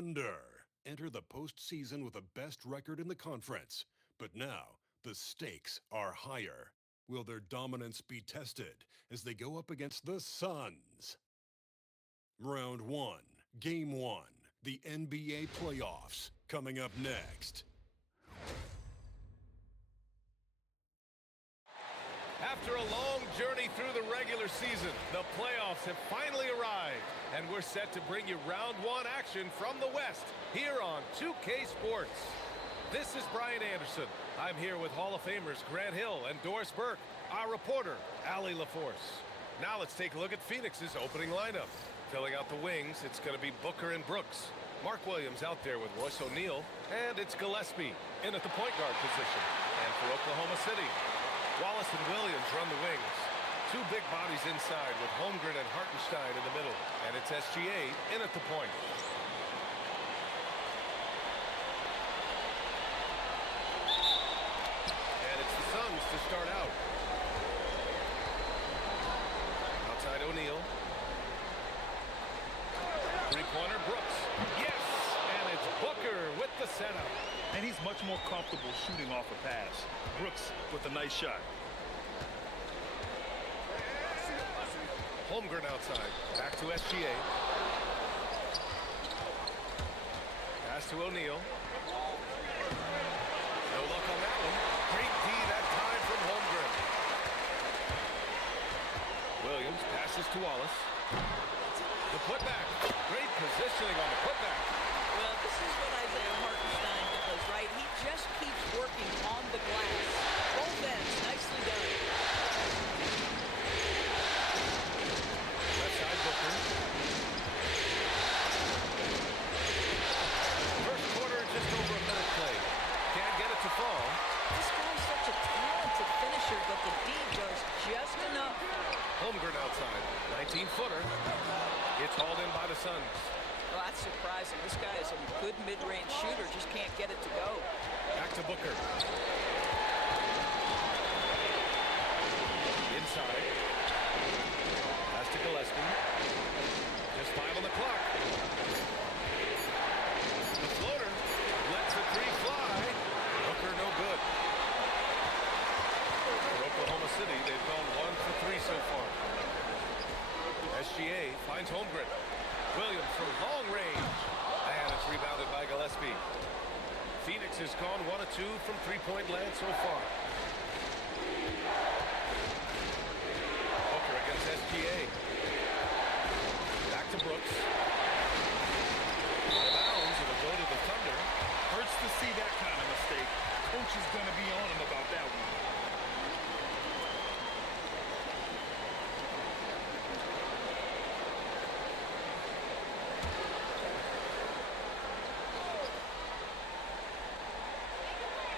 Thunder enter the postseason with the best record in the conference. But now, the stakes are higher. Will their dominance be tested as they go up against the Suns? Round 1, Game 1, the NBA playoffs, coming up next. After a long journey through the regular season, the playoffs have finally arrived, and we're set to bring you round 1 action from the West here on 2K Sports. This is Brian Anderson. I'm here with Hall of Famers Grant Hill and Doris Burke, our reporter, Allie LaForce. Now let's take a look at Phoenix's opening lineup. Filling out the wings, it's going to be Booker and Brooks. Mark Williams out there with Royce O'Neal, and it's Gillespie in at the point guard position. And for Oklahoma City, Wallace and Williams run the wings. Two big bodies inside with Holmgren and Hartenstein in the middle. And it's SGA in at the point. And it's the Suns to start out. Outside O'Neal. Three-pointer Brooks. Yes! And it's Booker with the setup. And he's much more comfortable shooting off a pass. Brooks with a nice shot. Holmgren outside. Back to SGA. Pass to O'Neal. No luck on that one. Great D that time from Holmgren. Williams passes to Wallace. The putback. Great positioning on the putback. Well, this is what Isaiah Hartenstein does, right? He just keeps working on the glass. Both ends, nicely done. Left side, Booker. First quarter, just over a minute played. Can't get it to fall. This guy's such a talented finisher, but the D does just enough. Holmgren outside. 19-footer. It's hauled in by the Suns. Well, that's surprising. This guy is a good mid-range shooter, just can't get it to go. Back to Booker. Inside. Pass to Gillespie. Just 5 on the clock. The floater lets the three fly. Booker no good. For Oklahoma City, they've gone 1 for 3 so far. SGA finds Holmgren. Williams from long range. And it's rebounded by Gillespie. Phoenix has gone 1 of 2 from three-point land so far. Booker against SGA. Back to Brooks. Bounds, it'll go to the Thunder. Hurts to see that kind of mistake. Coach is going to be on him about that one.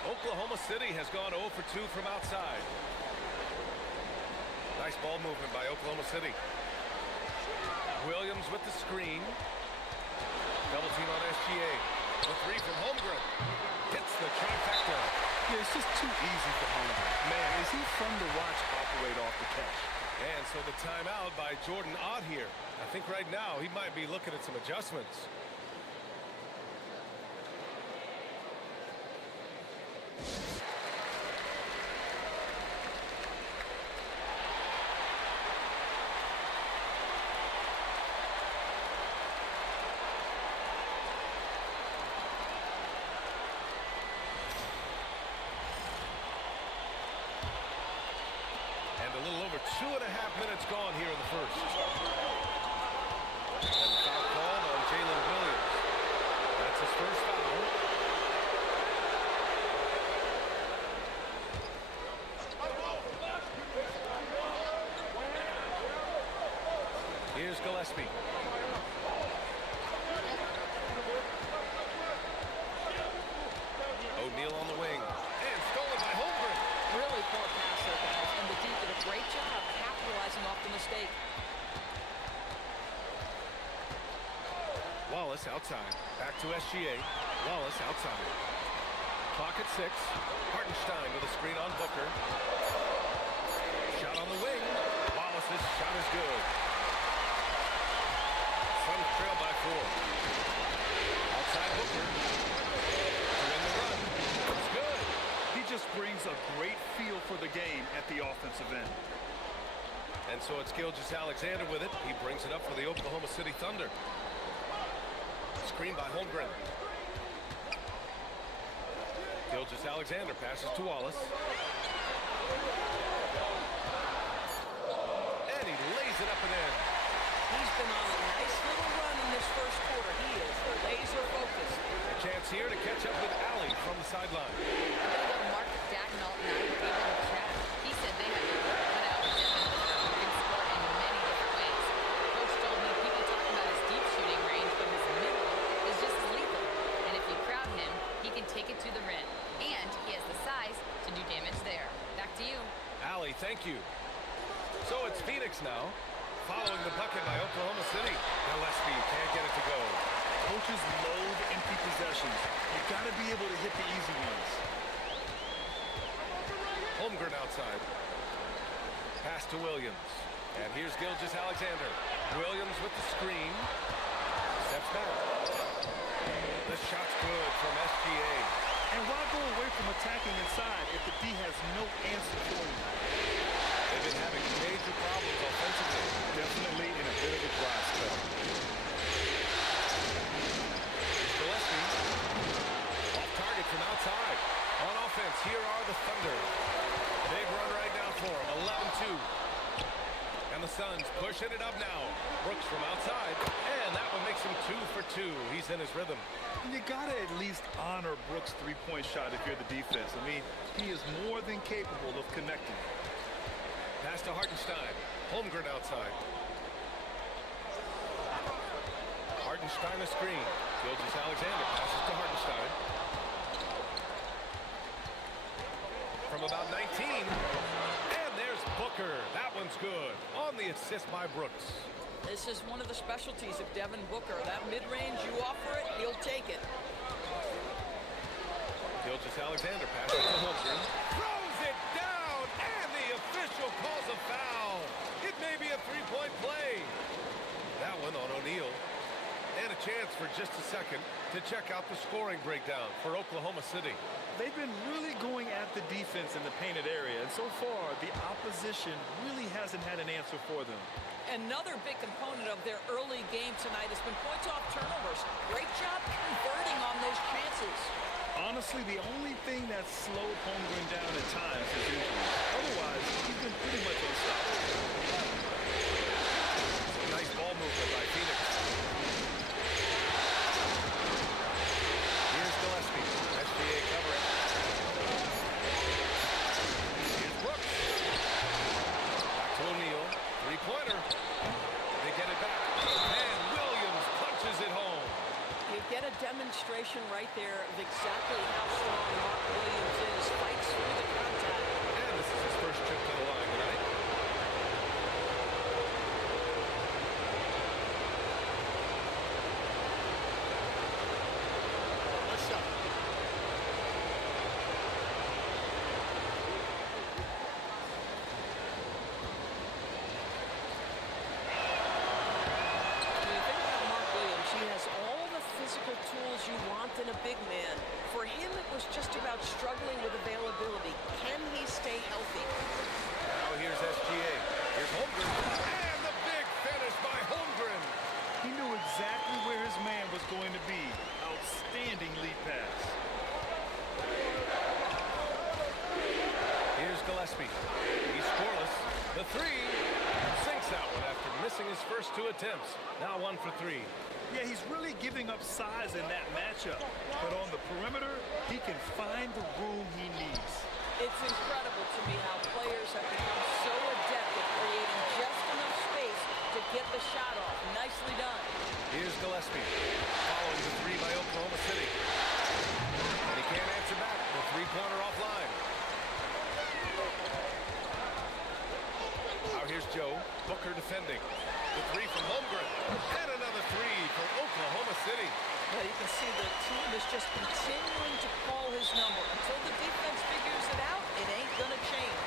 Oklahoma City has gone 0 for 2 from outside. Nice ball movement by Oklahoma City. Williams with the screen. Double team on SGA. The three from Holmgren. Hits the trifecta. Yeah, it's just too easy for Holmgren. Man, is he fun to watch operate off the catch. And so the timeout by Jordan Ott here. I think right now he might be looking at some adjustments. A little over 2.5 minutes gone here in the first. And foul called on Jalen Williams. That's his first foul. Here's Gillespie. O'Neal on the wing. And stolen by Holmgren. Really poor pass there, guys. And the D did a great job capitalizing off the mistake. Wallace outside. Back to SGA. Wallace outside. Clock at 6. Hartenstein with a screen on Booker. Shot on the wing. Wallace's shot is good. Suns trail by 4. brings a great feel for the game at the offensive end. And so it's Gilgeous-Alexander with it. He brings it up for the Oklahoma City Thunder. Screen by Holmgren. Gilgeous-Alexander passes to Wallace. And he lays it up and in. He's been on a nice little run in this first quarter. He is laser focused. A chance here to catch up with Allie from the sideline. I'm going to go Mark Dagnall and I gave him a chat. He said they had to cut out Devin Booker, who can score in many different ways. Coach told me people talk about his deep shooting range, but his middle is just as lethal. And if you crowd him, he can take it to the rim. And he has the size to do damage there. Back to you. Allie, thank you. So it's Phoenix now. Following the bucket by Oklahoma City. Gillespie can't get it to go. Coaches loathe empty possessions. You've got to be able to hit the easy ones. Holmgren outside. Pass to Williams. And here's Gilgeous-Alexander. Williams with the screen. Steps back. The shot's good from SGA. And why go away from attacking inside if the D has no answer for you? They've been having major problems offensively. Definitely in a bit of a dry spell. Gillespie. Off target from outside. On offense, here are the Thunder. Big run right now for them. 11-2. And the Suns pushing it up now. Brooks from outside. And that one makes him 2 for 2. He's in his rhythm. You got to at least honor Brooks' three-point shot if you're the defense. I mean, he is more than capable of connecting. Pass to Hartenstein. Holmgren outside. Hartenstein a screen. Gilgeous-Alexander passes to Hartenstein. From about 19. And there's Booker. That one's good. On the assist by Brooks. This is one of the specialties of Devin Booker. That mid-range, you offer it, he'll take it. Gilgeous-Alexander passes to Holmgren. Throws it down, and the official calls a foul. It may be a three-point play. That one on O'Neal. And a chance for just a second to check out the scoring breakdown for Oklahoma City. They've been really going at the defense in the painted area, and so far, the opposition really hasn't had an answer for them. Another big component of their early game tonight has been points off turnovers. Great job converting on those chances. Honestly, the only thing that's slowed Holmgren down at times is injuries. Otherwise, he's been pretty much unstoppable. Nice ball movement by Phoenix. Here's Gillespie. SGA covering. Here's Brooks. Back to O'Neal. Three-pointer. They get it back. And Williams punches it home. You get a demonstration right there of exactly how strong Mark Williams is. Fights through the contact. And this is his first trip to the line tonight. Nice shot. When you think about Mark Williams, he has all the physical tools you want in a big man. For him, it was just about struggling with availability. Can he stay healthy? Now here's SGA. Here's Holmgren. And the big finish by Holmgren. He knew exactly where his man was going to be. Outstanding lead pass. Here's Gillespie. He's scoreless. The three. Sinks that one after missing his first two attempts. Now 1 for 3. Yeah, he's really giving up size in that matchup. But on the perimeter, he can find the room he needs. It's incredible to me how players have become so adept at creating just enough space to get the shot off. Nicely done. Here's Gillespie. Following the three by Oklahoma City. And he can't answer back. The three-pointer offline. Now here's Joe. Booker defending. The three from Holmgren. And another three for Oklahoma City. Well, you can see the team is just continuing to call his number. Until the defense figures it out, it ain't going to change.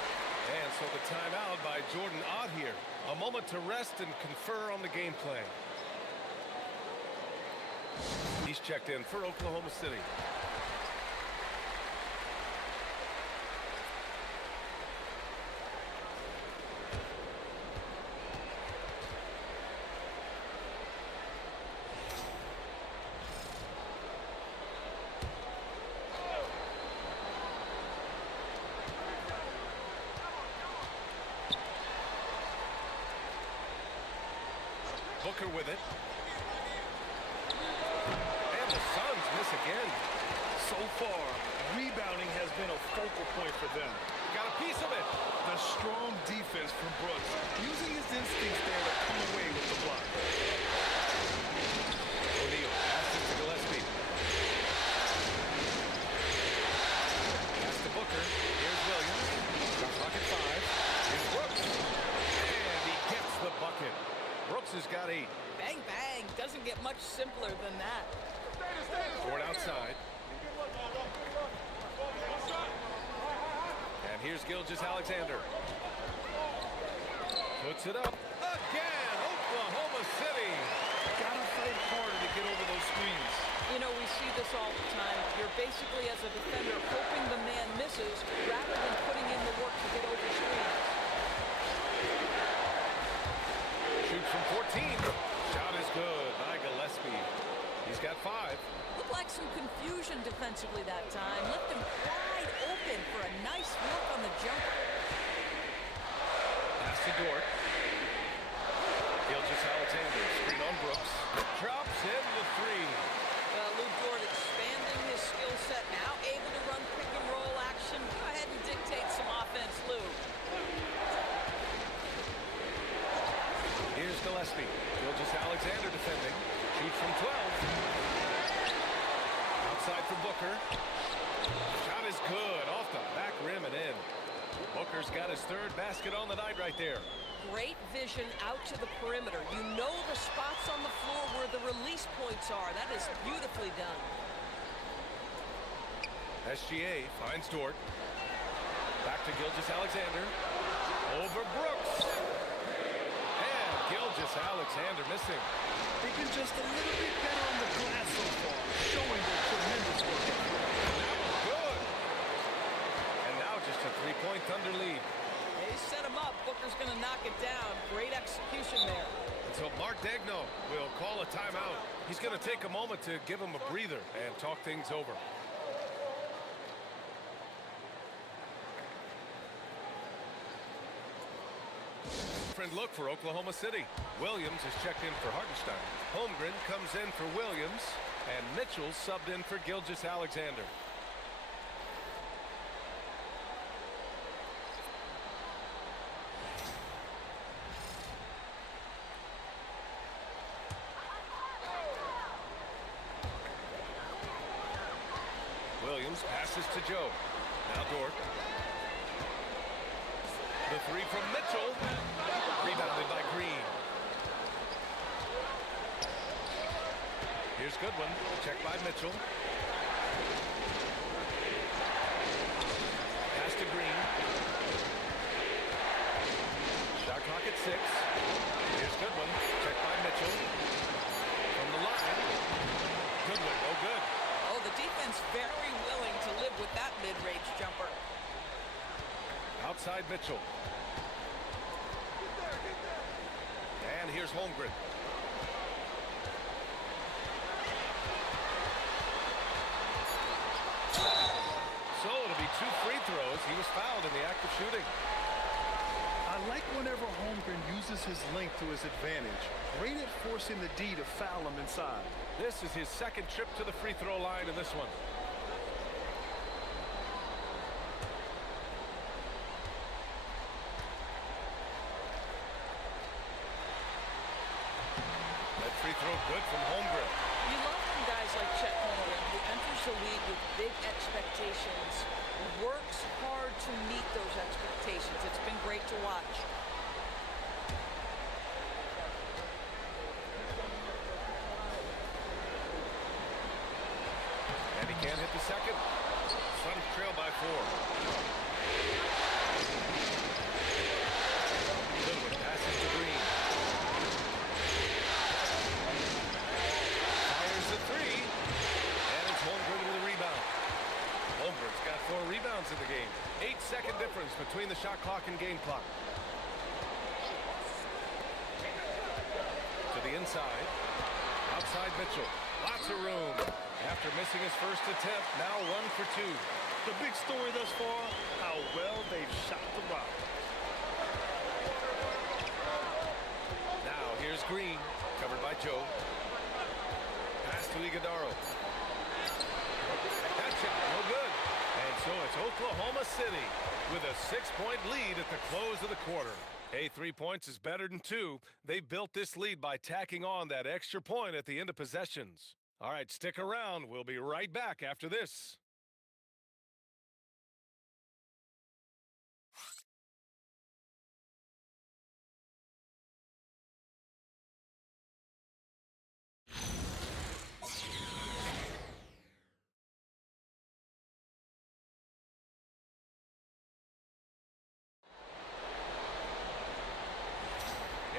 And so the timeout by Jordan Ott here. A moment to rest and confer on the game plan. He's checked in for Oklahoma City. Booker with it. And the Suns miss again. So far, rebounding has been a focal point for them. Got a piece of it. The strong defense from Brooks, using his instincts there to come away with the block. O'Neal passes to Gillespie. Pass to Booker. Here's Williams. Shot clock at 5. Here's Brooks. And he gets the bucket. Brooks has got 8. Bang, bang. Doesn't get much simpler than that. Ford outside. And here's Gilgeous-Alexander. Puts it up. Again, Oklahoma City. Gotta fight harder to get over those screens. You know, we see this all the time. You're basically, as a defender, hoping the man misses rather than putting in the work to get over screens. Shoots from 14. Shot is good by Gillespie. He's got 5. Looked like some confusion defensively that time. Left him wide open for a nice look on the jumper. Pass to Dort. Gilgeous-Alexander, screen on Brooks. Drops in the 3. Lou Dort expanding his skill set, now able to run pick and roll action. Go ahead and dictate some offense, Lou. Here's Gillespie. Gilgeous-Alexander defending. Shoots from 12. Outside for Booker. Shot is good. Off the back rim and in. Booker's got his 3rd basket on the night right there. Great vision out to the perimeter. You know the spots on the floor where the release points are. That is beautifully done. SGA finds Dort. Back to Gilgeous-Alexander. Over Brooks. And Gilgeous-Alexander missing. They've been just a little bit better on the glass so far, showing their tremendous work. Good. And now just a 3-point Thunder lead. They set him up. Booker's going to knock it down. Great execution there. And so Mark Daigneault will call a timeout. He's going to take a moment to give him a breather and talk things over. Different look for Oklahoma City. Williams is checked in for Hartenstein. Holmgren comes in for Williams, and Mitchell subbed in for Gilgeous-Alexander. Williams passes to Joe. Now Dort. The 3 from Mitchell. Rebounded by Green. Here's Goodwin. Checked by Mitchell. Pass to Green. Shot clock at 6. Here's Goodwin. Checked by Mitchell. From the line. Goodwin, no good. Oh, the defense very willing to live with that mid-range jumper. Outside Mitchell. And here's Holmgren. So it'll be 2 free throws. He was fouled in the act of shooting. I like whenever Holmgren uses his length to his advantage. Great at forcing the D to foul him inside. This is his 2nd trip to the free throw line in this one. That free throw good from Holmgren. You love when guys like Chet, who enters the league with big expectations, works hard to meet those expectations. It's been great to watch. And he can't hit the 2nd. Suns trail by 4. Goodwin passes to Green. Fires the 3. And it's Holmgren with a rebound. Holmgren's got 4 rebounds in the game. 8-second difference between the shot clock and game clock. To the inside. Outside Mitchell. Lots of room. After missing his first attempt, now 1 for 2. The big story thus far, how well they've shot the rock. Now here's Green. Oklahoma City with a 6-point lead at the close of the quarter. Hey, 3 points is better than 2. They built this lead by tacking on that extra point at the end of possessions. All right, stick around. We'll be right back after this.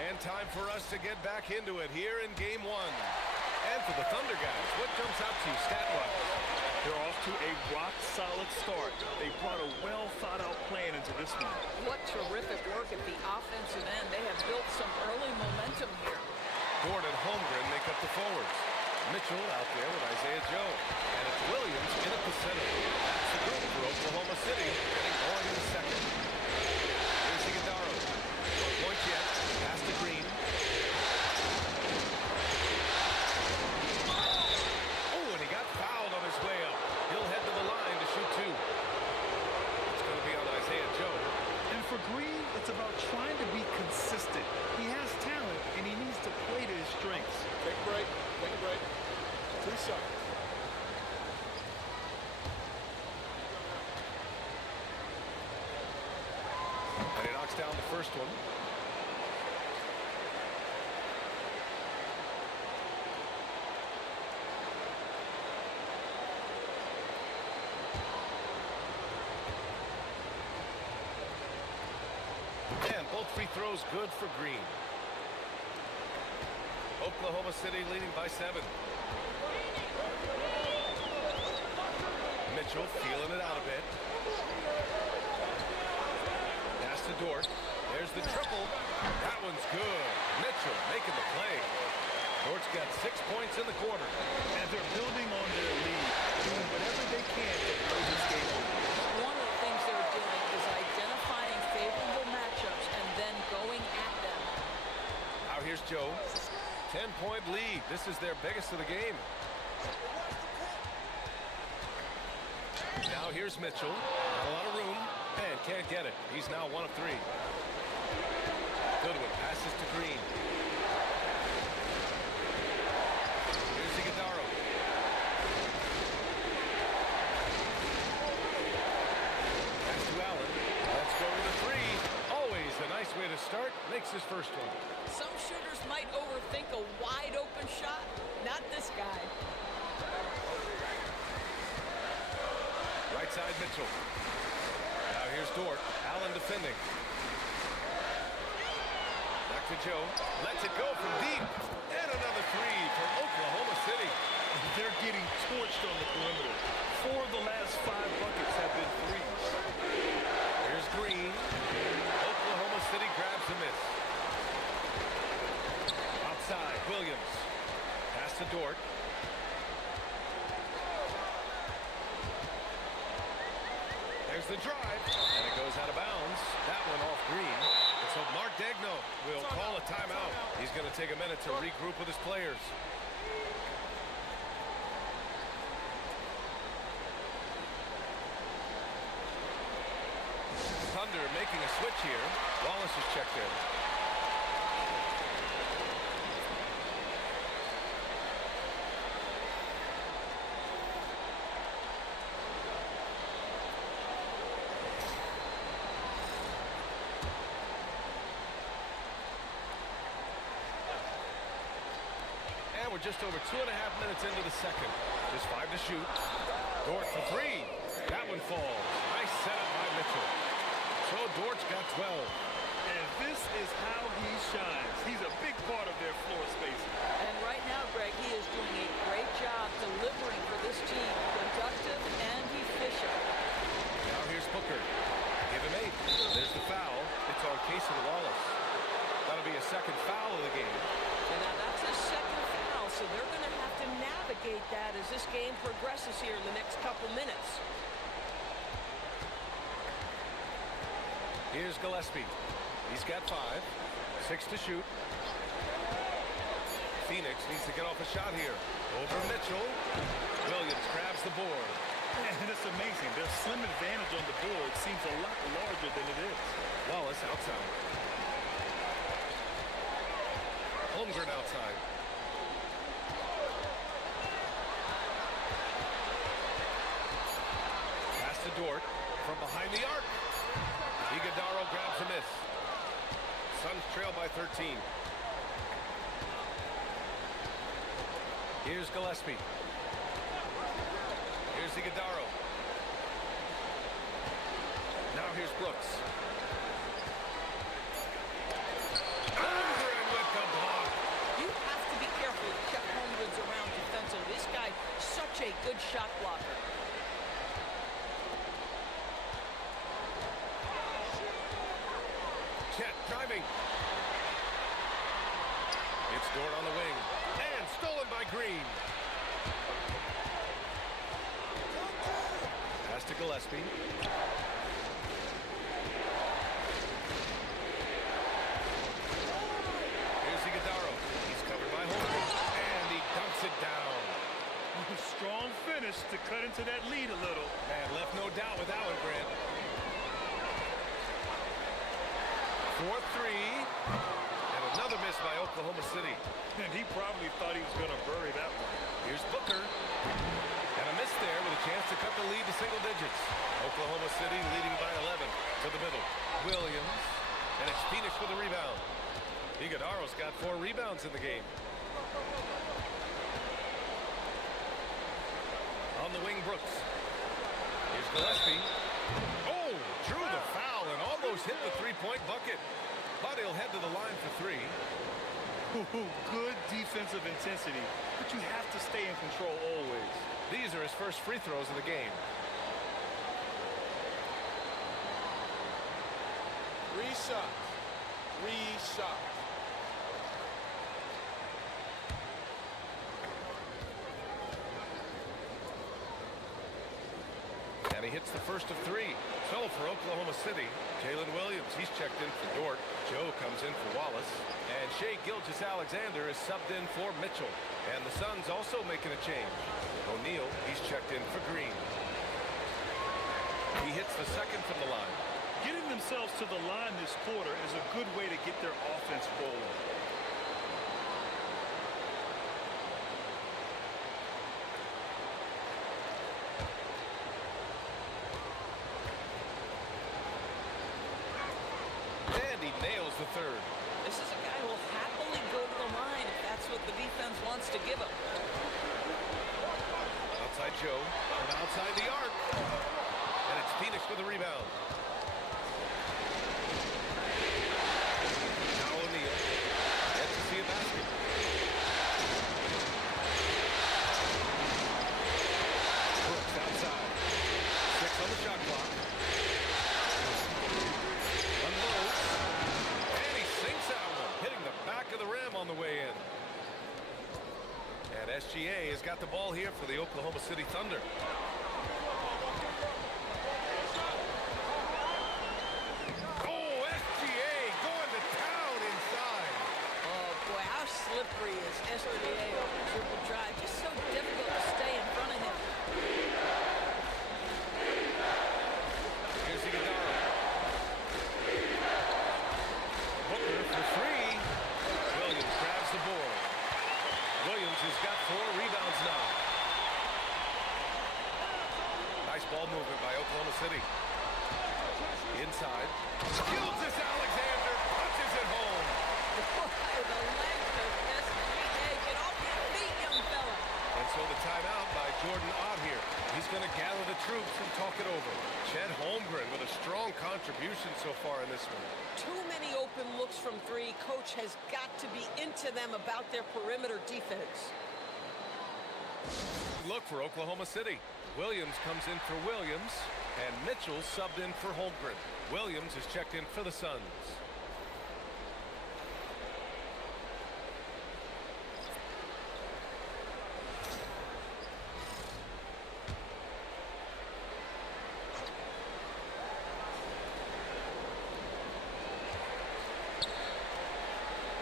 And time for us to get back into it here in Game 1. And for the Thunder guys, what jumps out to you stat-wise? They're off to a rock-solid start. They brought a well-thought-out plan into this one. What terrific work at the offensive end. They have built some early momentum here. Dort and Holmgren make up the forwards. Mitchell out there with Isaiah Joe. And it's Williams in at the center. That's the group for Oklahoma City. Getting going in the second. Here's Iguodala. No point yet. Pass to Green. Oh, and he got fouled on his way up. He'll head to the line to shoot 2. It's going to be on Isaiah Joe. And for Green, it's about trying to be consistent. He has talent, and he needs to play to his strengths. Take a break. Take a break. 2 seconds. And he knocks down the first one. And both free throws good for Green. Oklahoma City leading by 7. Mitchell feeling it out a bit. Pass to Dort. There's the triple. That one's good. Mitchell making the play. Dort's got 6 points in the quarter. And they're building on their lead, doing whatever they can to play this game over. One of the things they're doing is identifying favorable matchups and then going at them. Now here's Joe. 10-point lead. This is their biggest of the game. Now here's Mitchell. A lot of room. And can't get it. He's now 1 of 3. Goodwin passes to Green. Here's Iguodala. Pass to Allen. Let's go to the 3. Always a nice way to start. Makes his first one. Some shooters might overthink a wide open shot. Not this guy. Right side Mitchell. Now here's Dort. Allen defending. Back to Joe. Lets it go from deep. And another 3 from Oklahoma City. They're getting torched on the perimeter. 4 of the last 5 buckets have been threes. Here's Green. Oklahoma City grabs a miss. Outside, Williams. Pass to Dort. There's the drive, and it goes out of bounds. That one off Green. And so Mark Degno will call a timeout. He's going to take a minute to regroup with his players. Thunder making a switch here. Wallace is checked in. And we're just over 2.5 minutes into the second. Just 5 to shoot. Dort for 3. That one falls. Nice setup by Mitchell. So Dort's got 12. And this is how he shines. He's a big part of their floor spacing. And right now, Greg, he is doing a great job delivering for this team. Productive and efficient. Now here's Booker. Give him 8. There's the foul. It's on Casey Wallace. That'll be a second foul of the game. And now that's his second foul, so they're going to have to navigate that as this game progresses here in the next couple minutes. Here's Gillespie. He's got 5. 6 to shoot. Phoenix needs to get off a shot here. Over Mitchell. Williams grabs the board. And it's amazing. Their slim advantage on the board seems a lot larger than it is. Wallace outside. Holmgren outside. Pass to Dort from behind the arc. Iguodala grabs a miss. Suns trail by 13. Here's Gillespie. Here's Iguodala. Now here's Brooks. Holmgren with the block. You have to be careful if Chet Holmgren's around defensively. This guy, such a good shot blocker. Chet driving. It's Dort on the wing. And stolen by Green. Pass to Gillespie. Here's Iguodala. He's covered by Holmgren. And he dunks it down. Strong finish to cut into that lead a little. Man, left no doubt with that one, Grant. 4-3. And another miss by Oklahoma City. And he probably thought he was going to bury that one. Here's Booker. And a miss there with a chance to cut the lead to single digits. Oklahoma City leading by 11 to the middle. Williams. And it's Phoenix with a rebound. Iguodala's got 4 rebounds in the game. On the wing, Brooks. Here's Gillespie. Oh, drew the foul and almost hit the three-point bucket. But he'll head to the line for 3. Good defensive intensity, but you have to stay in control always. These are his first free throws of the game. Reset. Reset. And he hits the first of 3. So for Oklahoma City, Jalen Williams, he's checked in for Dort. Joe comes in for Wallace. And Shai Gilgeous-Alexander is subbed in for Mitchell. And the Suns also making a change. O'Neal, he's checked in for Green. He hits the second from the line. Getting themselves to the line this quarter is a good way to get their offense rolling. And he nails the third. This is a guy who will happily go to the line if that's what the defense wants to give him. Outside Joe, and outside the arc. And it's Phoenix with a rebound. Now O'Neal gets to see a basket. Brooks outside. 6 on the shot clock. Unloads. And he sinks that one, hitting the back of the rim on the way in. And SGA has got the ball here for the Oklahoma City Thunder. Oh, SGA going to town inside. Oh, boy, how slippery is SGA over triple drive. Just so difficult to stay in front of him. Here's Iguodala. Booker for 3. Williams grabs the board. Williams has got 4 rebounds now. Nice ball movement by Oklahoma City. Inside. Gilgeous-Alexander punches it home. Boy, the length of SGA. Get off your feet, young fella. And so the timeout by Jordan Ott here. He's going to gather the troops and talk it over. Chet Holmgren with a strong contribution so far in this one. Too many open looks from 3. Coach has got to be into them about their perimeter defense. Look for Oklahoma City. Williams comes in for Williams, and Mitchell subbed in for Holmgren. Williams is checked in for the Suns.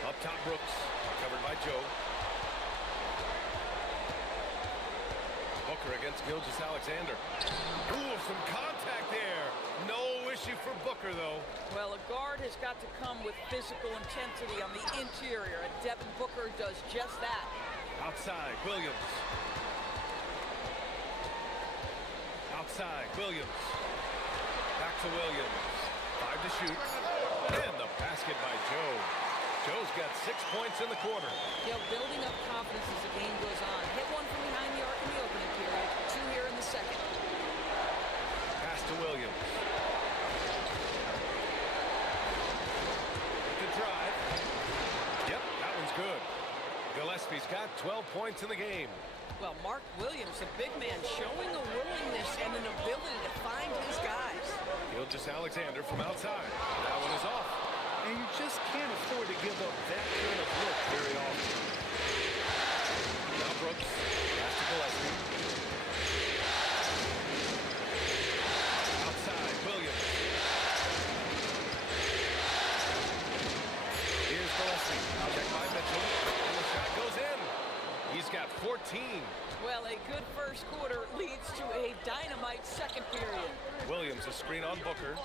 Up top, Brooks, covered by Joe. Booker against Gilgeous-Alexander. Ooh, some contact there. No issue for Booker, though. Well, a guard has got to come with physical intensity on the interior, and Devin Booker does just that. Outside, Williams. Outside, Williams. Back to Williams. 5 to shoot. And the basket by Joe. Joe's got 6 points in the quarter. Building up confidence as the game goes on. Hit one from behind the arc in the opening period. 2 here in the second. Pass to Williams. With the drive. Yep, that one's good. Gillespie's got 12 points in the game. Well, Mark Williams, a big man, showing a willingness and an ability to find his guys. Gilgeous-Alexander from outside. That one is off. And you just can't afford to give up that kind of look very often. Now Brooks. Pass to Gillespie. Outside, Williams. Here's Gillespie. Checked by Mitchell. And the shot goes in. He's got 14. Well, a good first quarter leads to a dynamite second period. Williams, a screen on Booker.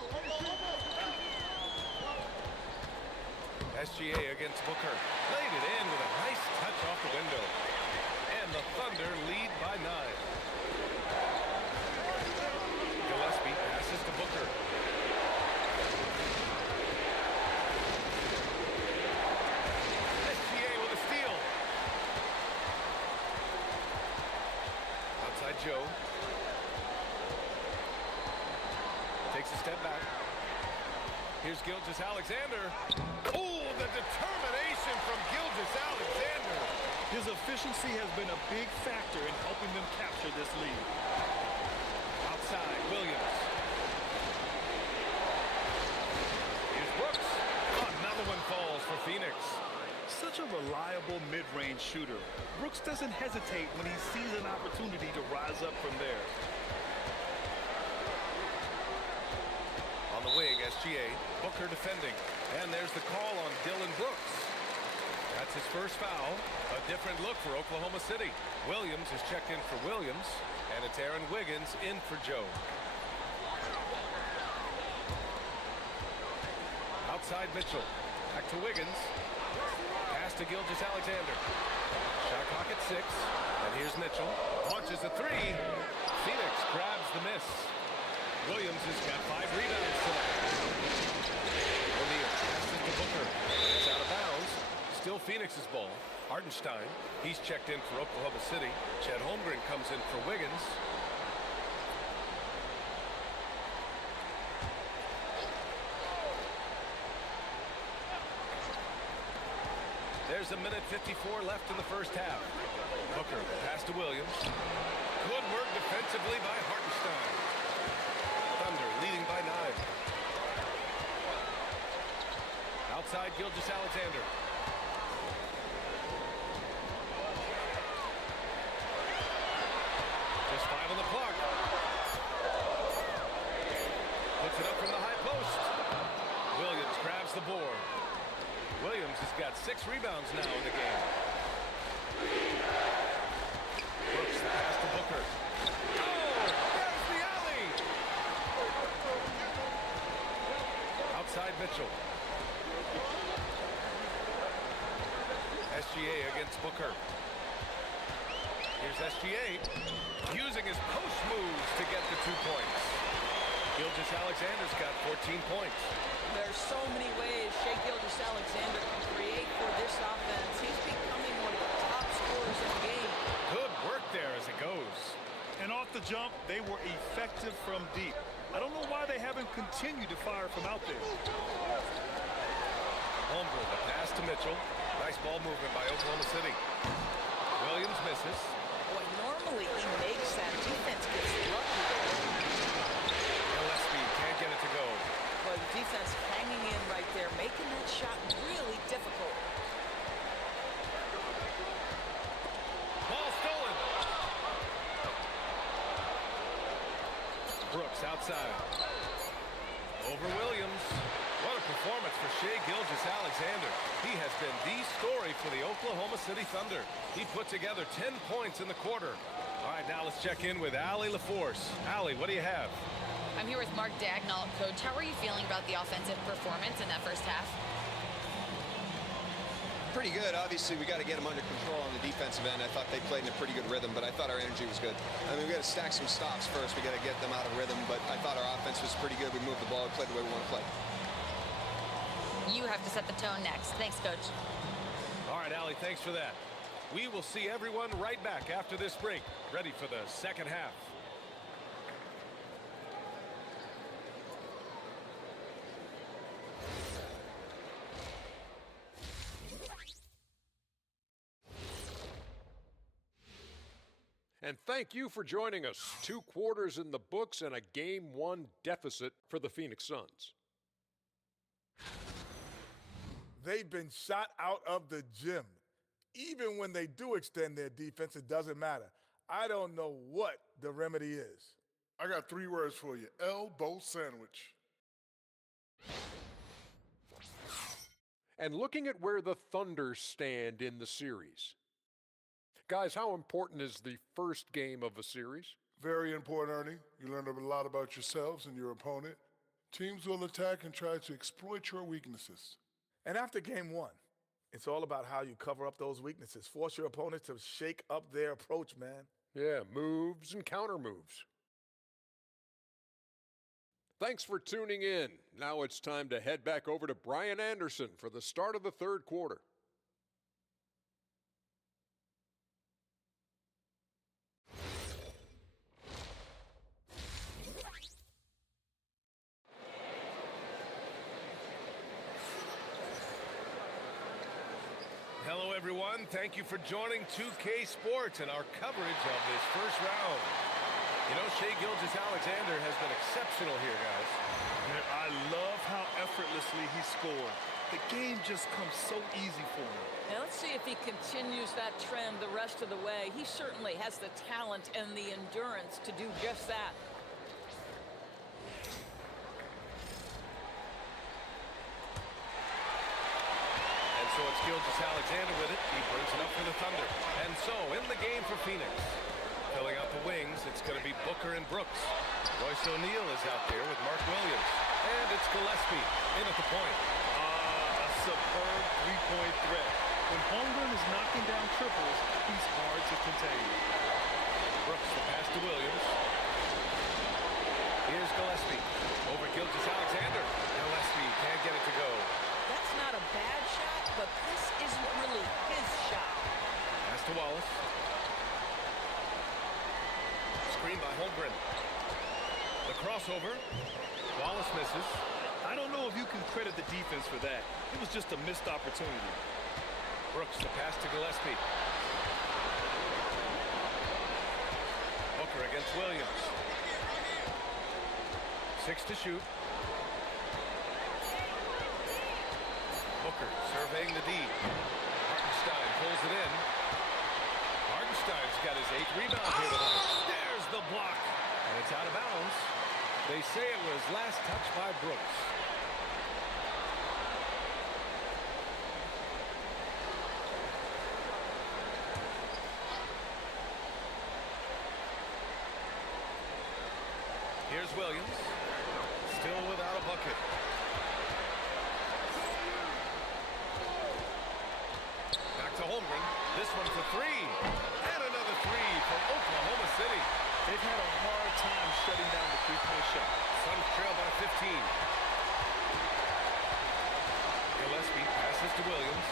SGA against Booker. Laid it in with a nice touch off the window. And the Thunder lead by 9. Gillespie passes to Booker. SGA with a steal. Outside Joe. Takes a step back. Here's Gilgeous-Alexander. Oh, the determination from Gilgeous-Alexander. His efficiency has been a big factor in helping them capture this lead. Outside, Williams. Here's Brooks. Another one falls for Phoenix. Such a reliable mid-range shooter. Brooks doesn't hesitate when he sees an opportunity to rise up from there. On the wing, SGA. Booker defending. And there's the call on Dylan Brooks. That's his first foul. A different look for Oklahoma City. Williams is checked in for Williams. And it's Aaron Wiggins in for Joe. Outside Mitchell. Back to Wiggins. Pass to Gilgeous-Alexander. Shot clock at 6. And here's Mitchell. Launches a 3. Phoenix grabs the miss. Williams has got 5 rebounds tonight. O'Neal passes to Booker. It's out of bounds. Still Phoenix's ball. Hartenstein, he's checked in for Oklahoma City. Chet Holmgren comes in for Wiggins. There's a minute 54 left in the first half. Booker, pass to Williams. Good work defensively by Hartenstein. Thunder leading by 9. Outside Gilgeous-Alexander. Just 5 on the clock. Puts it up from the high post. Williams grabs the board. Williams has got 6 rebounds now in the game. Brooks, the pass to Booker. There's the alley! Outside Mitchell. SGA against Booker. Here's SGA using his post moves to get the 2 points. Gilgeous-Alexander's got 14 points. There's so many ways Shai Gilgeous-Alexander can create for this offense. He's becoming one of the top scorers in the game. Good work there as it goes. And off the jump, they were effective from deep. I don't know why they haven't continued to fire from out there. Holmgren, the pass to Mitchell. Nice ball movement by Oklahoma City. Williams misses. Boy, normally he makes that. Defense gets lucky. Gillespie can't get it to go. Well, the defense hanging in right there, making that shot really difficult. Ball stolen. Brooks outside. Over Williams. What a performance for Shai Gilgeous-Alexander. He has been the story for the Oklahoma City Thunder. He put together 10 points in the quarter. All right, now let's check in with Allie LaForce. Allie, what do you have? I'm here with Mark Dagnall. Coach, how are you feeling about the offensive performance in that first half? Pretty good. Obviously, we got to get them under control on the defensive end. I thought they played in a pretty good rhythm, but I thought our energy was good. I mean, we got to stack some stops first. We got to get them out of rhythm, but I thought our offense was pretty good. We moved the ball. We played the way we want to play. You have to set the tone next. Thanks, Coach. All right, Allie, thanks for that. We will see everyone right back after this break, ready for the second half. And thank you for joining us. 2 quarters in the books and a Game 1 deficit for the Phoenix Suns. They've been shot out of the gym. Even when they do extend their defense, it doesn't matter. I don't know what the remedy is. I got 3 words for you. Elbow sandwich. And looking at where the Thunder stand in the series. Guys, how important is the first game of a series? Very important, Ernie. You learn a lot about yourselves and your opponent. Teams will attack and try to exploit your weaknesses. And after game 1, it's all about how you cover up those weaknesses. Force your opponent to shake up their approach, man. Yeah, moves and counter moves. Thanks for tuning in. Now it's time to head back over to Brian Anderson for the start of the third quarter. Hello, everyone. Thank you for joining 2K Sports and our coverage of this first round. You know, Shai Gilgeous-Alexander has been exceptional here, guys. I love how effortlessly he scored. The game just comes so easy for him. Now let's see if he continues that trend the rest of the way. He certainly has the talent and the endurance to do just that. So it's Gilgeous-Alexander with it. He brings it up for the Thunder. And so in the game for Phoenix, filling out the wings, it's going to be Booker and Brooks. Royce O'Neal is out there with Mark Williams. And it's Gillespie in at the point. A superb three-point threat. When Holmgren is knocking down triples, he's hard to contain. Brooks, the pass to Williams. Here's Gillespie over Gilgeous-Alexander. Gillespie can't get it to go. That's not a bad shot, but this isn't really his shot. Pass to Wallace. Screen by Holmgren. The crossover. Wallace misses. I don't know if you can credit the defense for that. It was just a missed opportunity. Brooks, the pass to Gillespie. Booker against Williams. 6 to shoot. Booker surveying the D. Hartenstein pulls it in. Hartenstein's got his 8th rebound here tonight. There's the block. And it's out of bounds. They say it was last touched by Brooks. Here's Williams. Still without a bucket. Back to Holmgren. This one for 3. And another 3 for Oklahoma City. They've had a hard time shutting down the three-point shot. Suns trail by 15. Gillespie passes to Williams.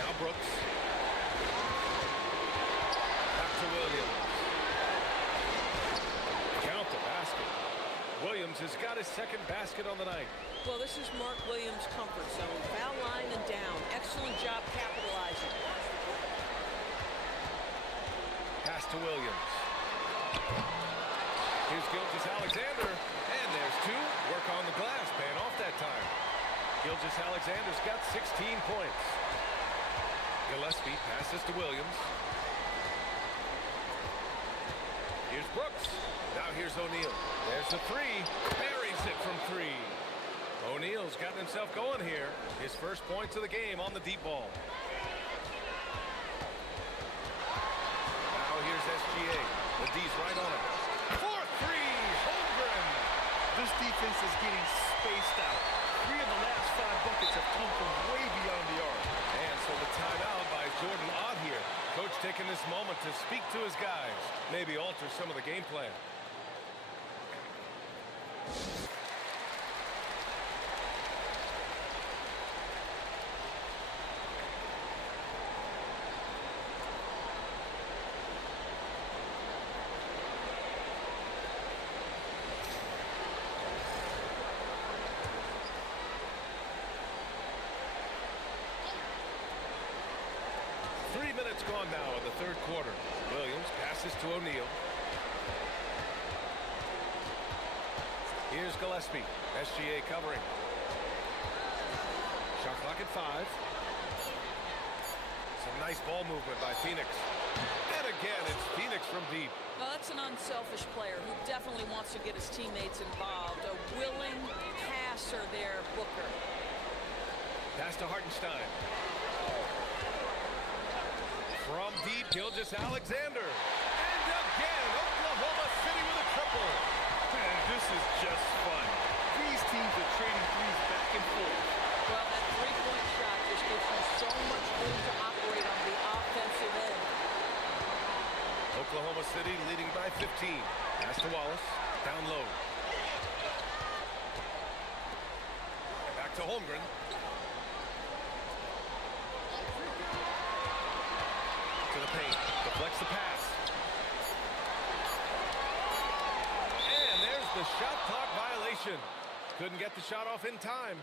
Now Brooks. Back to Williams. Count the basket. Williams has got his 2nd basket on the night. Well, this is Mark Williams' comfort zone. Foul line and down. Excellent job capitalizing. Pass to Williams. Here's Gilgeous-Alexander. And there's 2. Work on the glass. Paying off that time. Gilgeous-Alexander's got 16 points. Gillespie passes to Williams. Here's Brooks. Now here's O'Neal. There's the 3. Buries it from 3. O'Neal's gotten himself going here. His first points of the game on the deep ball. Here's SGA. The D's right on it. 4-3, Holmgren. This defense is getting spaced out. 3 of the last 5 buckets have come from way beyond the arc. And so the timeout by Jordan Ott here. Coach taking this moment to speak to his guys. Maybe alter some of the game plan. Minutes gone now in the third quarter. Williams passes to O'Neal. Here's Gillespie. SGA covering. Shot clock at 5. Some nice ball movement by Phoenix. And again, it's Phoenix from deep. Well, that's an unselfish player who definitely wants to get his teammates involved. A willing passer there, Booker. Pass to Hartenstein. From deep, Gilgeous-Alexander. And again, Oklahoma City with a triple. Man, this is just fun. These teams are trading threes back and forth. Well, that three-point shot just gives you so much room to operate on the offensive end. Oklahoma City leading by 15. Pass to Wallace. Down low. Back to Holmgren. To the paint. Deflects the pass. And there's the shot clock violation. Couldn't get the shot off in time.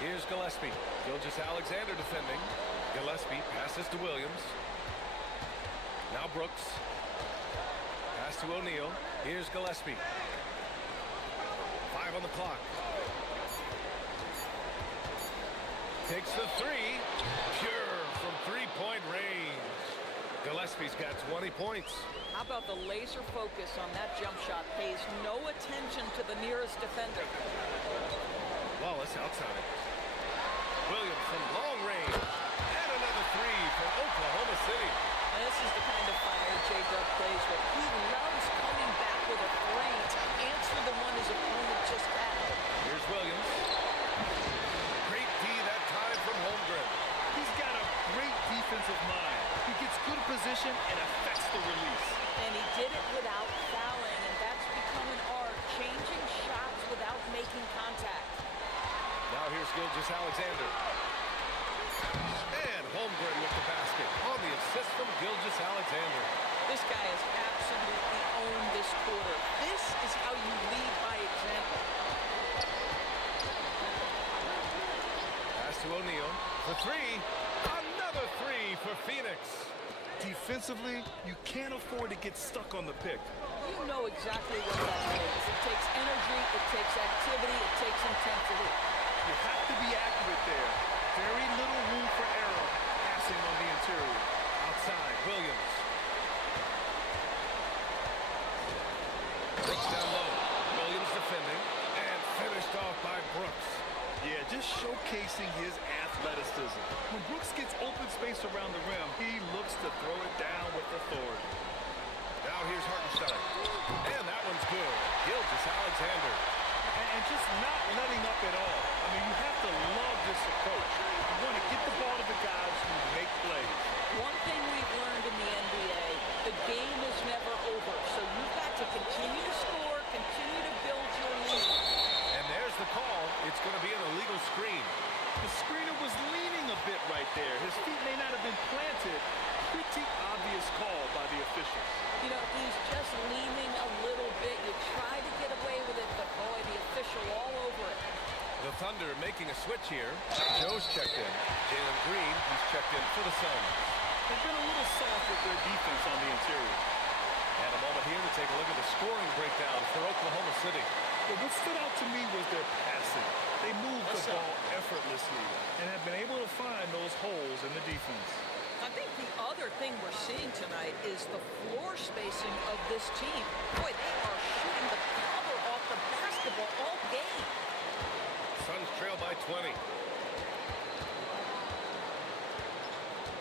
Here's Gillespie. Gilgeous-Alexander defending. Gillespie passes to Williams. Now Brooks. Pass to O'Neal. Here's Gillespie. 5 on the clock. Takes the 3. Pure from three-point range. Gillespie's got 20 points. How about the laser focus on that jump shot? Pays no attention to the nearest defender. Wallace outside. Williams from long range. And another 3 from Oklahoma City. And this is the kind of fire J-Dub plays with. He loves coming back with a 3 to answer the one his opponent just had. Here's Williams. Great D that time from Holmgren. He's got a great defensive mind. He gets good position and affects the release. And he did it without fouling, and that's become an art, changing shots without making contact. Now here's Gilgeous-Alexander. And Holmgren with the basket on the assist from Gilgeous-Alexander. This guy has absolutely owned this quarter. This is how you lead by example. Pass to O'Neal for 3. Another 3 for Phoenix. Defensively, you can't afford to get stuck on the pick. You know exactly what that takes. It takes energy, it takes activity, it takes intensity. You have to be accurate there. Very little room for error passing on the interior. Outside, Williams. Brooks down low. Williams defending. And finished off by Brooks. Yeah, just showcasing his athleticism. When Brooks gets open space around the rim, he looks to throw it down with authority. Now here's Hartenstein. And that one's good. Gilgeous-Alexander. And just not letting up at all. I mean, you have to love this approach. You want to get the ball to the guys who make plays. One thing we've learned in the NBA, the game is never over. So you've got to continue to score, continue to build your lead. And there's the call. It's going to be an illegal screen. The screener was leaning a bit right there. His feet may not have been planted. Pretty obvious call by the officials. You know, he's just leaning a little bit. You try to get away with it, but boy, the official all over it. The Thunder making a switch here. Joe's checked in. Jalen Green, he's checked in for the Suns. They've been a little soft with their defense on the interior. And a moment here to take a look at the scoring breakdown for Oklahoma City. But what stood out to me was their passing. They moved the ball effortlessly and have been able to find those holes in the defense. I think the other thing we're seeing tonight is the floor spacing of this team. Boy, they are shooting the cover off the basketball all game. by 20.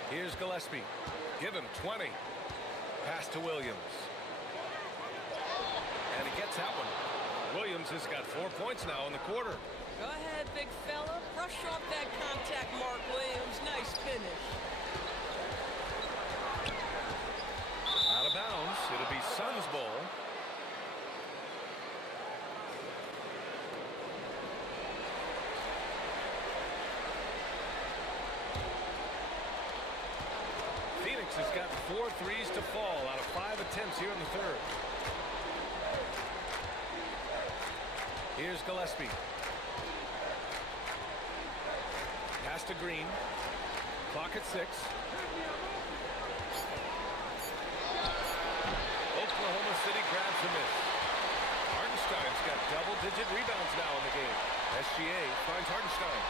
Here's Gillespie. Give him 20. Pass to Williams. And he gets that one. Williams has got 4 points now in the quarter. Go ahead, big fella. Brush off that contact, Mark Williams. Nice finish. Out of bounds. It'll be Suns ball. Phoenix has got 4 threes to fall out of 5 attempts here in the third. Here's Gillespie. Pass to Green. Clock at 6. Oklahoma City grabs a miss. Hartenstein's got double-digit rebounds now in the game. SGA finds Hartenstein.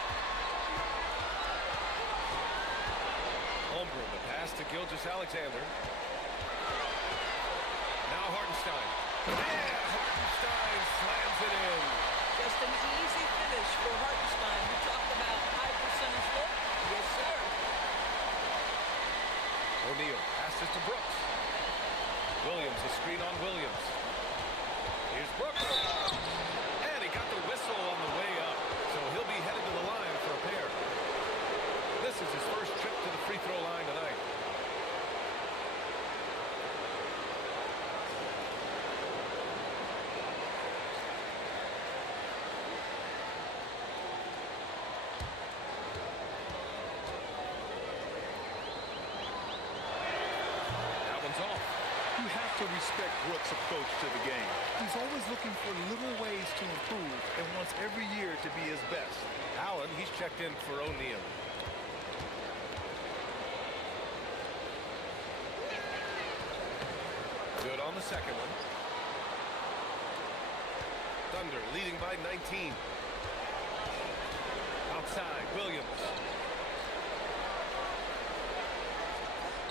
Holmgren, the pass to Gilgeous-Alexander. Now Hartenstein. And Hartenstein slams it in. Just an easy finish for Hartenstein. We talked about high percentage look. Yes, sir. O'Neal passes to Brooks. Williams, a screen on Williams. Here's Brooks. And he got the whistle on the way up. So he'll be headed to the line for a pair. This is his first trip to the free throw line tonight. You have to respect Brooks' approach to the game. He's always looking for little ways to improve and wants every year to be his best. Allen, he's checked in for O'Neal. Good on the second one. Thunder leading by 19. Outside, Williams.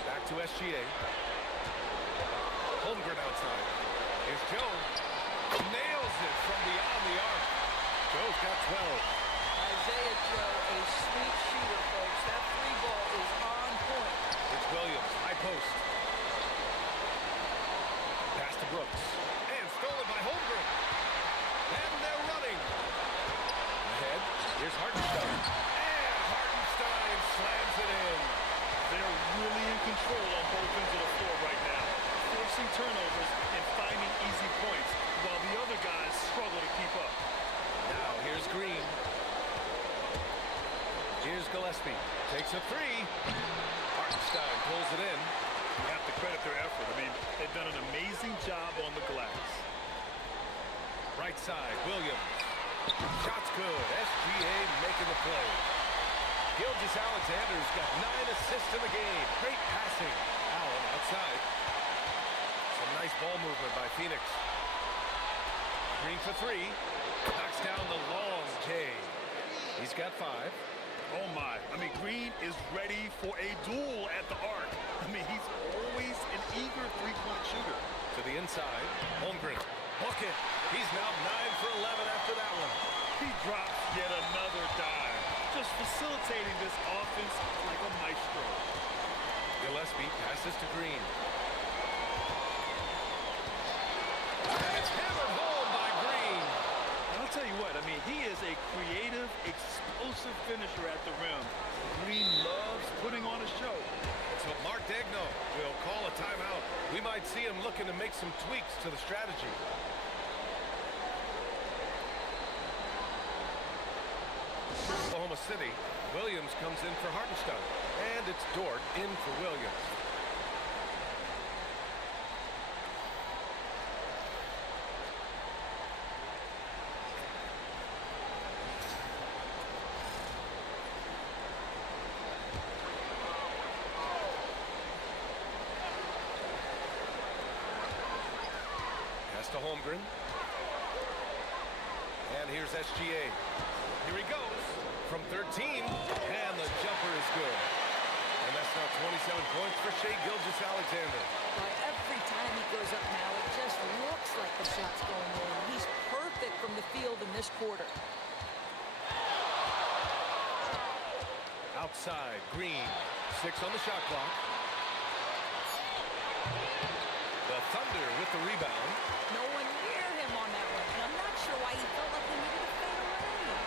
Back to SGA. Holmgren outside. Here's Joe. Nails it from beyond the arc. Joe's got 12. Isaiah Joe, a sweet shooter, folks. That free ball is on point. It's Williams, high post. Pass to Brooks. And stolen by Holmgren. And they're running. Ahead, here's Hartenstein. And Hartenstein slams it in. They're really in control on both ends of the floor right now, forcing turnovers and finding easy points, while the other guys struggle to keep up. Now here's Green. Here's Gillespie. Takes a three. Hartenstein pulls it in. You have to credit their effort. I mean, they've done an amazing job on the glass. Right side, Williams. Shot's good. SGA making the play. Gilgeous-Alexander's got 9 assists in the game. Great passing. Allen outside. Some nice ball movement by Phoenix. Green for 3. Knocks down the long J. He's got 5. Oh my, I mean, Green is ready for a duel at the arc. I mean, he's always an eager three-point shooter. To the inside, Holmgren. Bucket. He's now 9 for 11 after that one. He drops yet another dive, just facilitating this offense like a maestro. Gillespie passes to Green. And it's hammered home by Green. I'll tell you what, I mean, he is a creative, explosive finisher at the rim. Green loves putting on a show. So Mark Degno will call a timeout. We might see him looking to make some tweaks to the strategy. Oklahoma City, Williams comes in for Hartenstein. And it's Dort in for Williams. To Holmgren. And here's SGA. Here he goes from 13. And the jumper is good. And that's now 27 points for Shai Gilgeous-Alexander. Every time he goes up now, it just looks like the shot's going in. He's perfect from the field in this quarter. Outside, Green. 6 on the shot clock. The Thunder with the rebound. No one near him on that one, and I'm not sure why he felt like he needed to fade away.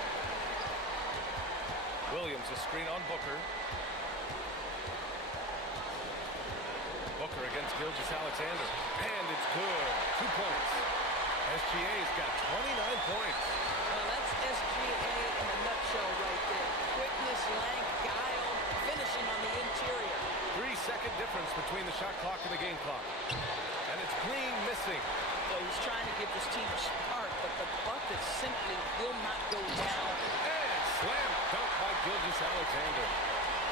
Williams, a screen on Booker. Booker against Gilgeous-Alexander. And it's good. 2 points. SGA's got 29 points. Well, that's SGA in a nutshell right there. Quickness, length, guile, finishing on the interior. 3-second difference between the shot clock and the game clock. And it's Green missing. Well, he's trying to give this team a spark, but the bucket simply will not go down. And slam dunk by Gilgeous-Alexander.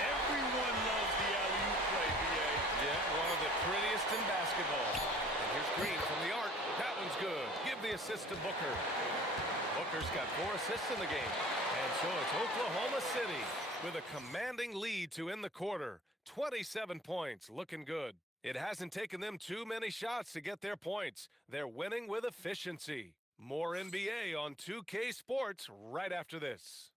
Everyone loves the alley-oop play, B.A. Yeah, one of the prettiest in basketball. And here's Green from the arc. That one's good. Give the assist to Booker. Booker's got 4 assists in the game. And so it's Oklahoma City with a commanding lead to end the quarter. 27 points, looking good. It hasn't taken them too many shots to get their points. They're winning with efficiency. More NBA on 2K Sports right after this.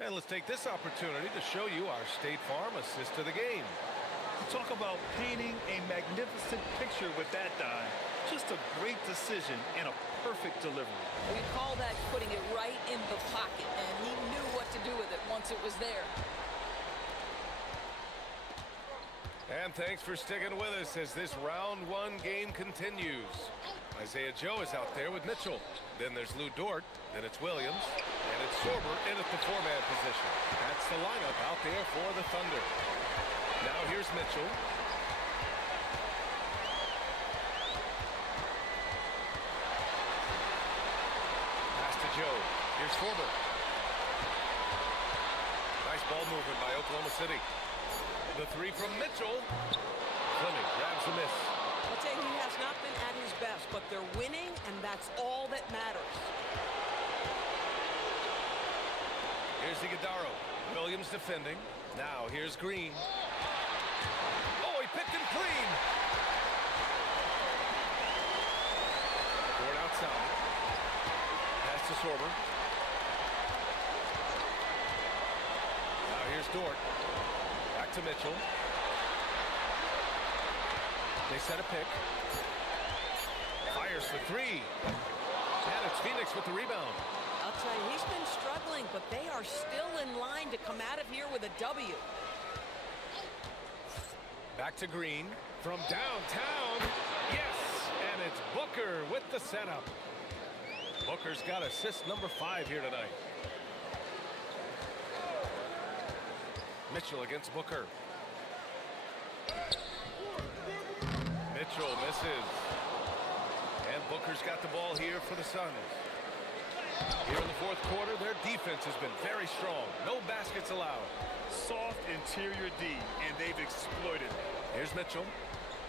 And let's take this opportunity to show you our State Farm assist to the game. Talk about painting a magnificent picture with that dive. Just a great decision and a perfect delivery. We call that putting it right in the pocket, and he knew what to do with it once it was there. And thanks for sticking with us as this round 1 game continues. Isaiah Joe is out there with Mitchell. Then there's Lou Dort. Then it's Williams. And it's Sorber in at the 4-man position. That's the lineup out there for the Thunder. Now here's Mitchell. Pass to Joe. Here's Sorber. Nice ball movement by Oklahoma City. The 3 from Mitchell. Fleming grabs the miss. I'll tell you, he has not been at his best, but they're winning, and that's all that matters. Here's Iguodala. Williams defending. Now here's Green. Oh, he picked him clean. Dort outside. Pass to Sorber. Now here's Dort. Back to Mitchell. They set a pick. Fires for 3. And it's Phoenix with the rebound. I'll tell you, he's been struggling, but they are still in line to come out of here with a W. Back to Green from downtown. Yes, and it's Booker with the setup. Booker's got assist number 5 here tonight. Mitchell against Booker. Mitchell misses. And Booker's got the ball here for the Suns. Here in the 4th quarter, their defense has been very strong. No baskets allowed. Soft interior D, and they've exploited it. Here's Mitchell.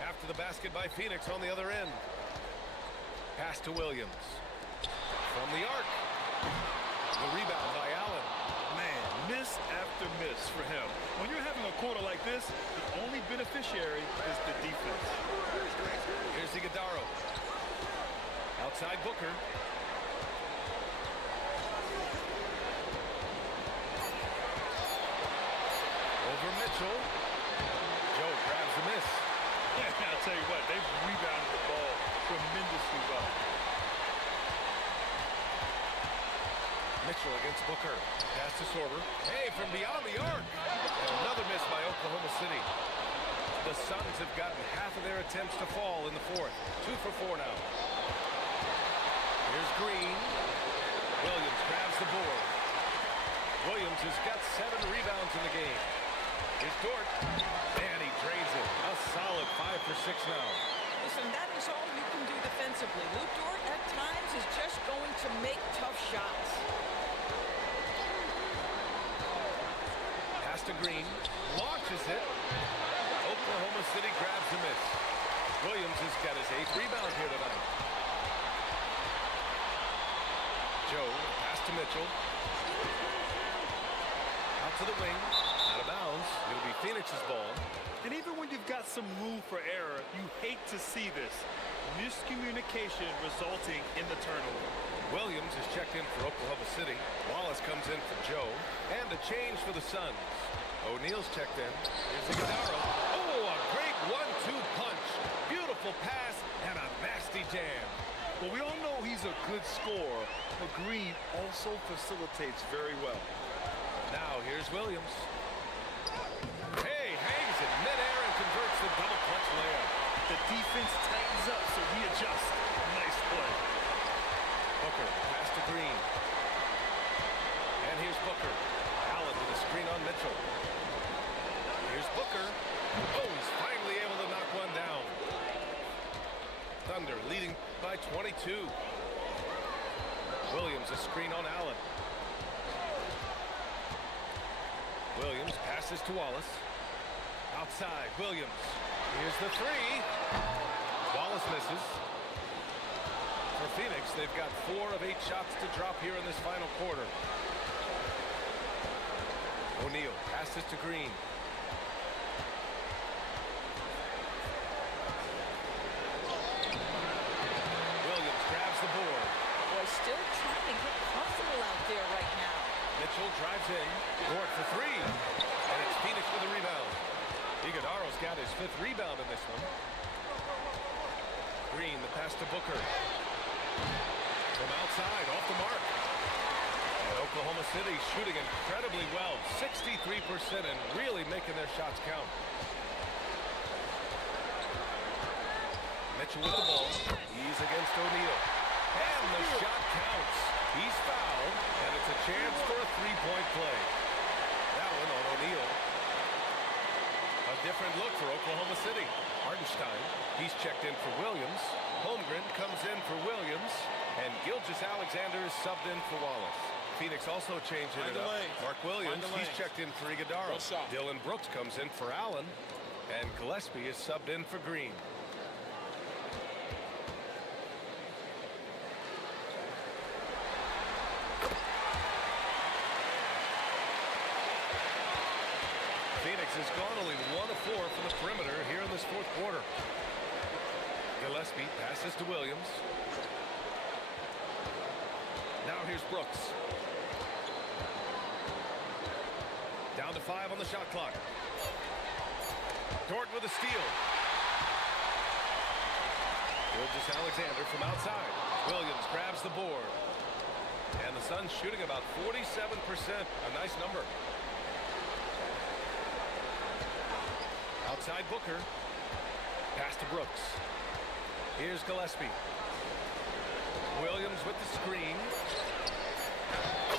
After the basket by Phoenix on the other end. Pass to Williams. From the arc. The rebound by Allen. Man, miss after miss for him. When you're having a quarter like this, the only beneficiary is the defense. Here's Iguodala. Outside Booker. Over Mitchell. Joe grabs the miss. Yeah, I'll tell you what, they've rebounded the ball tremendously well. Mitchell against Booker. Pass to Sorber. Hey, from beyond the arc. And another miss by Oklahoma City. The Suns have gotten half of their attempts to fall in the 4th. 2 for 4 now. Here's Green. Williams grabs the board. Williams has got 7 rebounds in the game. Here's Dort. And he drains it. A solid 5 for 6 now. Listen, that is all you can do defensively. Lou Dort at times is just going to make tough shots. Pass to Green. Launches it. Oklahoma City grabs the miss. Williams has got his 8th rebound here tonight. Joe, pass to Mitchell. Out to the wing. Out of bounds. Williams. It'll be Phoenix's ball. And even when you've got some room for error, you hate to see this. Miscommunication resulting in the turnover. Williams is checked in for Oklahoma City. Wallace comes in for Joe. And a change for the Suns. O'Neal's checked in. Here's Iguodala. Oh, a great 1-2 punch. Beautiful pass and a nasty jam. Well, we all know he's a good scorer, but Green also facilitates very well. Now here's Williams. Hey, hangs in midair and converts the double clutch layup. The defense tightens up, so he adjusts. Nice play. Booker, pass to Green. And here's Booker. Allen with a screen on Mitchell. Here's Booker. Oh, he's finally able to knock one down. Thunder leading by 22. Williams a screen on Allen. Williams passes to Wallace. Outside, Williams. Here's the three. Wallace misses. For Phoenix, they've got 4 of 8 shots to drop here in this final quarter. O'Neal passes to Green. Williams grabs the board. Boy, still trying to get comfortable out there right now. Mitchell drives in. Dort for 3. And it's Phoenix with the rebound. Iguodala's got his 5th rebound in this one. Green, the pass to Booker. From outside, off the mark. And Oklahoma City shooting incredibly well. 63% and really making their shots count. Mitchell with the ball. He's against O'Neal. And the shot counts. He's fouled, and it's a chance for a 3-point play. That one on O'Neal. A different look for Oklahoma City. Hartenstein, he's checked in for Williams. Holmgren comes in for Williams. And Gilgeous-Alexander is subbed in for Wallace. Phoenix also changing it up. Mark Williams, he's checked in for Iguodala. Dylan Brooks comes in for Allen. And Gillespie is subbed in for Green. Phoenix has gone only 1 of 4 from the perimeter here in this 4th quarter. Gillespie passes to Williams. Now here's Brooks. Down to 5 on the shot clock. Dort with a steal. Gilgeous-Alexander from outside. Williams grabs the board. And the Suns shooting about 47%. A nice number. Outside Booker. Pass to Brooks. Here's Gillespie. Williams with the screen.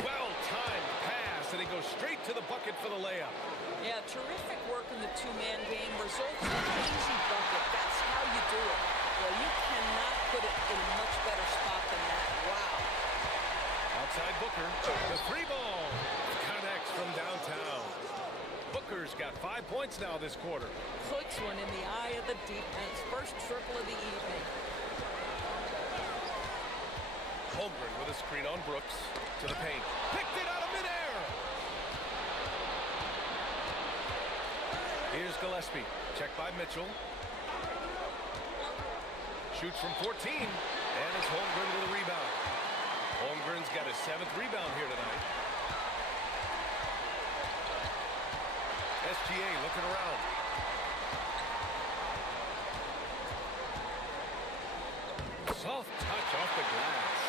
Well-timed pass, and he goes straight to the bucket for the layup. Yeah, terrific work in the two-man game. Results in an easy bucket. That's how you do it. Well, you cannot put it in a much better spot than that. Wow. Outside Booker. The 3 ball connects from downtown. Booker's got 5 points now this quarter. Puts one in the eye of the defense. First triple of the evening. Holmgren with a screen on Brooks to the paint. Picked it out of midair. Here's Gillespie. Checked by Mitchell. Shoots from 14. And it's Holmgren with a rebound. Holmgren's got his 7th rebound here tonight. SGA looking around. Soft touch off the glass.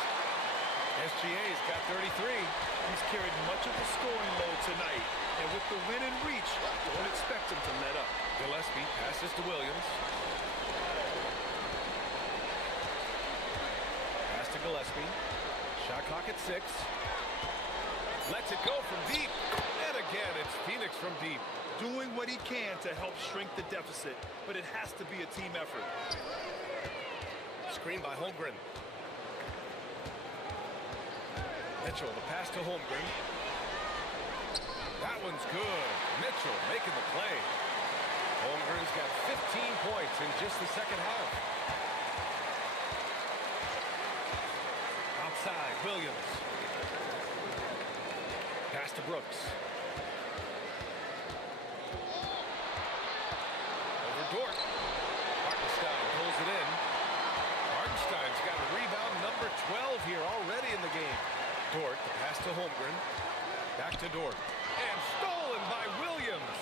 SGA's got 33. He's carried much of the scoring load tonight. And with the win and reach, don't expect him to let up. Gillespie passes to Williams. Pass to Gillespie. Shot clock at 6. Lets it go from deep. And again, it's Phoenix from deep. Doing what he can to help shrink the deficit, but it has to be a team effort. Screen by Holmgren. Mitchell, the pass to Holmgren. That one's good. Mitchell making the play. Holmgren's got 15 points in just the second half. Outside, Williams. Pass to Brooks. Dort. Hartenstein pulls it in. Hartenstein's got rebound number 12 here already in the game. Dort, the pass to Holmgren. Back to Dort. And stolen by Williams.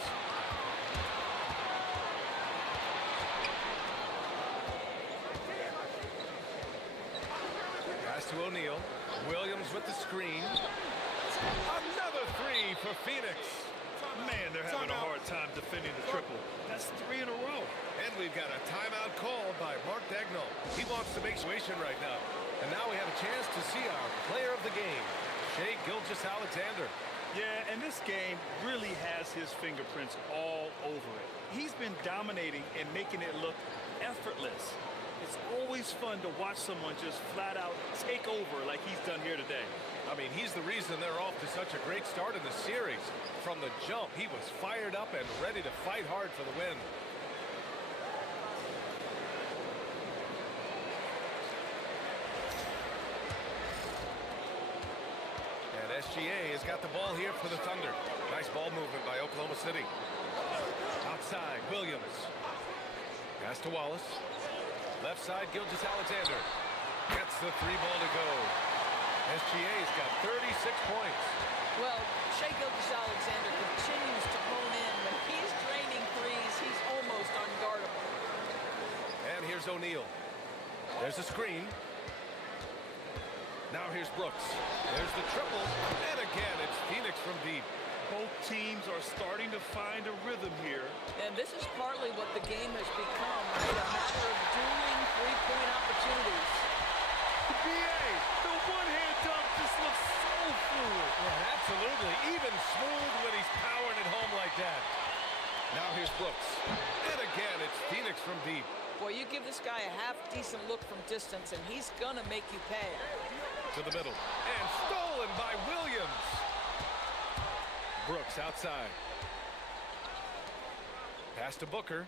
Pass to O'Neal. Williams with the screen. Another three for Phoenix. Man, they're having a hard time defending the triple. That's 3 in a row. And we've got a timeout called by Mark Dagnall. He wants to make situation right now. And now we have a chance to see our player of the game, Shai Gilgeous-Alexander. Yeah, and this game really has his fingerprints all over it. He's been dominating and making it look effortless. It's always fun to watch someone just flat out take over like he's done here today. I mean, he's the reason they're off to such a great start in the series. From the jump, he was fired up and ready to fight hard for the win. And SGA has got the ball here for the Thunder. Nice ball movement by Oklahoma City. Outside, Williams. Pass to Wallace. Left side, Gilgeous-Alexander. Gets the 3-ball to go. SGA's got 36 points. Well, Shai Gilgeous-Alexander continues to hone in. When he's draining threes, he's almost unguardable. And here's O'Neal. There's a screen. Now here's Brooks. There's the triple. And again, it's Phoenix from deep. Both teams are starting to find a rhythm here. And this is partly what the game has become. It's a matter of dueling three-point opportunities. The BA, the one-hand dunk just looks so fluid. Yeah, absolutely. Even smooth when he's powering it home like that. Now here's Brooks. And again, it's Phoenix from deep. Boy, you give this guy a half-decent look from distance, and he's gonna make you pay. To the middle. And stolen by Williams. Brooks outside. Pass to Booker.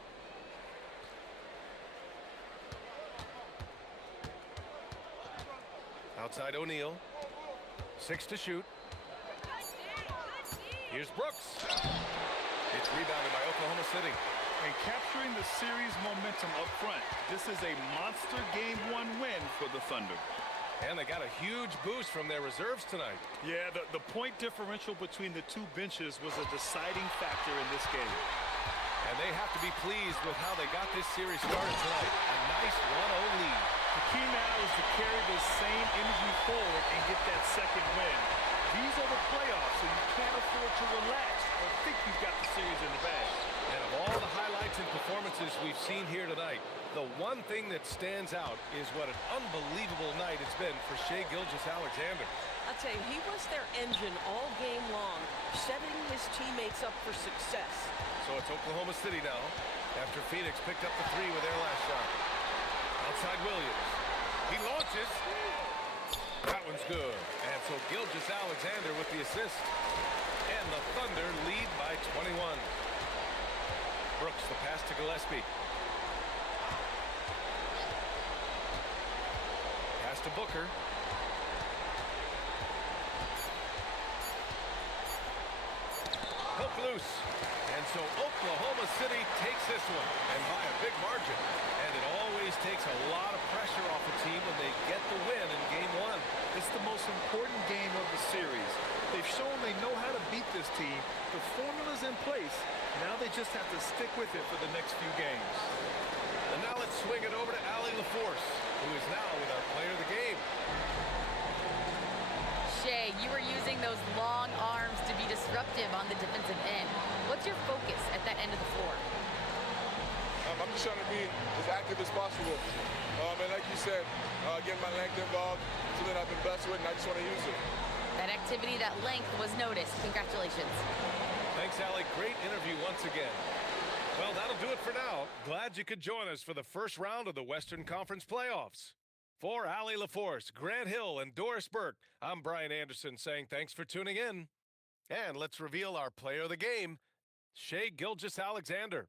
Outside O'Neal. 6 to shoot. Here's Brooks. It's rebounded by Oklahoma City. And capturing the series momentum up front. This is a monster Game 1 win for the Thunder. And they got a huge boost from their reserves tonight. Yeah, the point differential between the two benches was a deciding factor in this game. And they have to be pleased with how they got this series started tonight. A nice 1-0 lead. The key now is to carry this same energy forward and get that second win. These are the playoffs, so you can't afford to relax or think you've got the series in the bag. And of all the highlights and performances we've seen here tonight, the one thing that stands out is what an unbelievable night it's been for Shai Gilgeous-Alexander. I'll tell you, he was their engine all game long, setting his teammates up for success. So it's Oklahoma City now, after Phoenix picked up the 3 with their last shot. Outside Williams. He launches. That one's good. And so Gilgeous-Alexander with the assist. And the Thunder lead by 21. Brooks, the pass to Gillespie. Pass to Booker. Hook loose. And so Oklahoma City takes this one, and by a big margin. And it always takes a lot of pressure off a team when they get the win in Game 1. It's the most important game of the series. They've shown they know how to beat this team. The formula's in place. Now they just have to stick with it for the next few games. And now let's swing it over to Allie LaForce, who is now with our player of the game. Shai, you were using those long arms to be disruptive on the defensive end. What's your focus at that end of the floor? I'm just trying to be as active as possible. And like you said, getting my length involved, something I've been blessed with, and I just want to use it. That activity, that length was noticed. Congratulations. Thanks, Allie. Great interview once again. Well, that'll do it for now. Glad you could join us for the first round of the Western Conference playoffs. For Allie LaForce, Grant Hill, and Doris Burke, I'm Brian Anderson saying thanks for tuning in. And let's reveal our player of the game, Shai Gilgeous-Alexander.